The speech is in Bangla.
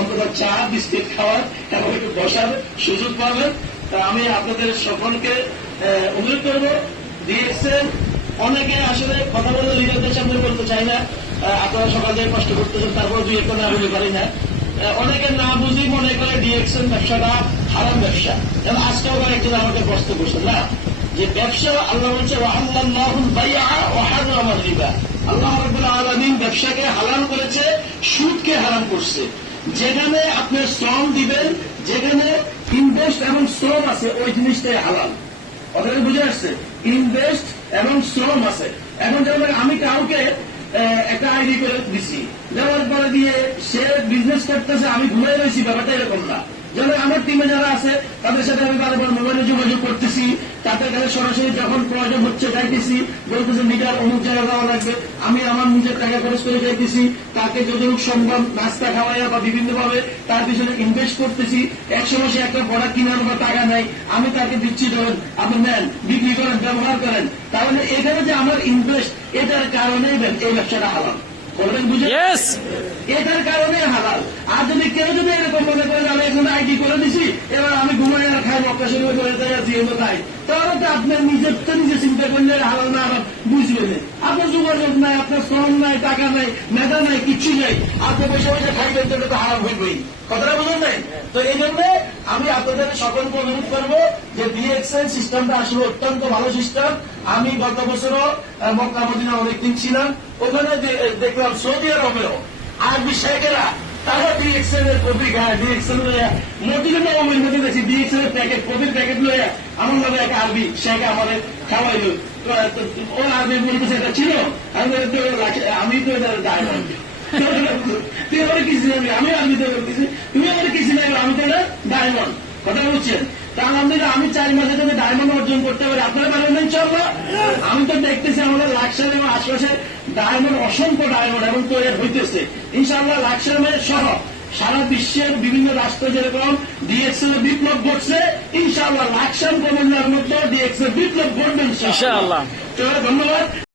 অন্তত চা বিস্কিট খাওয়ার এবং একটু বসার সুযোগ পাবেন। আমি আপনাদের সকলকে অনুরোধ করবো, ডিএক্সএল অনেকে আসলে কথা বলে লিডারদের সামনে বলতে চাই না, আপনারা সকাল থেকে কষ্ট করতেছেন, তারপর দুই একটা না বলে পারি না। অনেকে না বুঝি মনে করে ডিএক্সএল ব্যবসাটা হারাম ব্যবসা। এবং আজকেও একজন আমাকে প্রশ্ন করছেন না যে ব্যবসা আল্লাহ বলছে আল্লাহ রাব্বুল আলামিন ব্যবসাকে হালাল করেছে, সুদকে হারাম করছে। যেখানে আপনি শ্রম দিবেন, যেখানে ইনভেস্ট এবং শ্রম আছে, ওই জিনিসটাই হালাল। কথাটা বুঝে আসছে? ইনভেস্ট এবং শ্রম আছে। এখন যেমন আমি কাউকে একটা আইডি করে দিছি, দেওয়ার পরে দিয়ে সে বিজনেস করতেছে, আমি ঘুমাই রয়েছি, ব্যাপারটা এরকম না। যেমন আমার টিমে যারা আছে তাদের সাথে আমি বারবার মোবাইলে যোগাযোগ করতেছি, তাদের কাছে সরাসরি যখন প্রয়োজন হচ্ছে যাইতেছি, বলতেছে লিডার অমুক জায়গায় যাওয়া লাগবে, আমি আমার নিজের টাকা খরচ করে যাইতেছি, তাকে যতটুকু সম্ভব নাস্তা খাওয়াইয়া বা বিভিন্ন ভাবে তার পিছনে ইনভেস্ট করতেছি। একসময় সে একটা প্রোডাক্ট কিনার বা টাকা নাই, আমি তাকে দিচ্ছি, ধরেন আপনি নেন, বিক্রি করেন, ব্যবহার করেন। তাহলে এখানে যে আমার ইনভেস্ট, এটার কারণেই এই ব্যবসাটা হালাল। বলবেন বুঝে? এটার কারণে হালাল। আর যদি কেউ যদি এরকম মনে করেন আমি এখন আইডি করে দিছি, এবার আমি ঘুমাই আর খাই, মক্কা শরীফে করে যাই আর জিও নাই, তাহলে তো আপনার নিজের তো নিজে চিন্তা করলে হালাল না হালাল বুঝবেন। আপনার যোগাযোগ নাই, আপনার শ্রম নাই, টাকা নাই, মেধা নাই, কিচ্ছু নাই, আপনি বসে বসে খাইবেন, তো এটা হারাম হইবেই। কথাটা বুঝুন নাই? তো এই জন্য আমি আপনাদের সকলকে অনুরোধ করবো যে ডিএক্সএল সিস্টেমটা আসলে অত্যন্ত ভালো সিস্টেম। আমি গত বছরও মক্কা মদিনা অনেকদিন ছিলাম, ওখানে দেখলাম সৌদি আরবেও আরবি শেখেরা তারা ডিএক্সএল এর কপি খায়, ডিএক্সএল মদিনা নবমীর মধ্যে দেখছি ডিএক্সএল এর প্যাকেট, কপির প্যাকেট লইয়া আমার মনে এক আরবি শেখ আমাদের খাওয়াইল। ওর আরবি বলতেছে এটা ছিল, আমি তো এটা ডায়মন্ড, তুই আমার কিছু আমি আরবিতে বলতেছি, তুমি আমার কিছু নাই, আমি তো এটা ডায়মন্ড। কথা বলছেন? তা আলহামদুলিল্লাহ আমি 4 মাসে যদি ডায়মন্ড অর্জন করতে পারি, আপনারা পারেন না ইনশাআল্লাহ? আমি তো দেখতেছি আমাদের লাকসাম এবং আশপাশে ডায়মন্ড, অসংখ্য ডায়মন্ড এবং তৈরি হইতেছে ইনশাআল্লাহ। লাকসামের সহ সারা বিশ্বের বিভিন্ন রাষ্ট্র যেরকম ডিএক্সএল বিপ্লব ঘটছে, ইনশাআল্লাহ লাকসাম কমন্ডার মধ্যে ডিএক্সএল বিপ্লব ঘটবে ইনশাআল্লাহ। ধন্যবাদ।